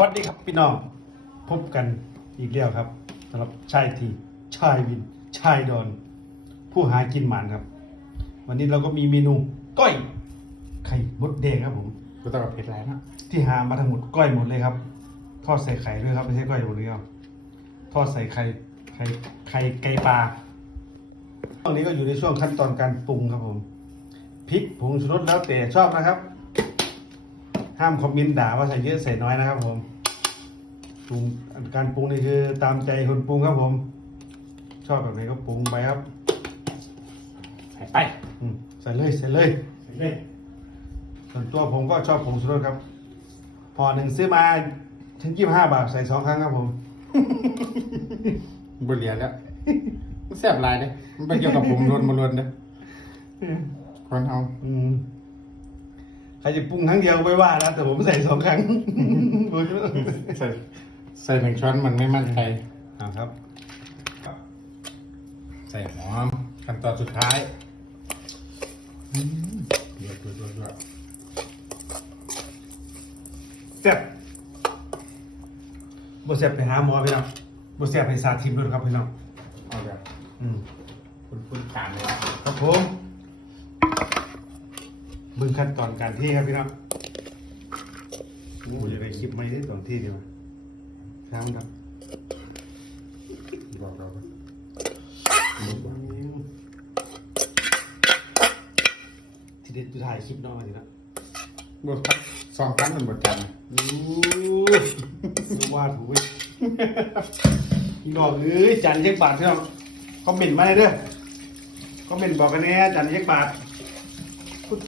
สวัสดีครับพี่น้องพบกันอีกแล้วครับสำหรับชายทีชายวิน ชายดอน ผู้หากินหมานครับ วันนี้เราก็มีเมนูก้อย ไข่มดแดงครับผมกูต้องกับเผ็ดไรนะที่หามาทั้งหมดก้อยหมดเลยครับ ทอดใส่ไข่ด้วยครับไม่ใช่ก้อยหมดเลยครับทอดใส่ไข่ไข่ไข่ไก่ปลาตอนนี้ก็อยู่ในช่วงขั้นตอนการปรุงครับผมพริกผงชูรสแล้วแต่ชอบนะครับ ห้ามคอมเมนต์ด่าว่าใส่เยอะใส่น้อยนะครับผมปรุงการปรุงนี่คือตามใจคนปรุงครับผม ชอบแบบไหนก็ปรุงไปครับใส่ไปอืมใส่เลยใส่เลยใส่เลยส่วนตัวผมก็ชอบผงชูรสครับ พอหนึ่งซื้อมาถึงยี่ห้าบาทใส่สองครั้งครับผมบุเหรียนแล้วมันแซ่บหลายเลยมันไปเกี่ยวกับผมรวนมาลวนเด้อคนเอาอืม ใครจะปรุงครั้งเดียวไม่ว่านะแต่ผมใส่สองครั้งใส่ใส่หนึ่งช้อนมันไม่มั่นใจอ่าครับ ใส่หอมขั้นตอนสุดท้ายอืมเดือดเดือดเดือดเดือดแซ่บบ่แซ่บไปหาหมอพี่น้องบ่แซ่บไปสาธิตด้วยครับพี่น้องเอาแบบอืมคุณคุณตามเลยครับผมเบิ่ง ขั้นตอนการที่ครับพี่น้องโอ้ยจะได้คลิปไหมที่ตอนที่ดีวะครับครับบอกเราไปทีเด็ดจะถ่ายคลิปน้อกมาสินะบทสองครั้งมันบทจันทร์โอ้วัสดีเว้ยพี่น้องเอ้ยจันเช็คบาทพี่น้องคอมเมนต์มาเลยเด้อคอมเมนต์บอกกันแน่จันเช็คบาท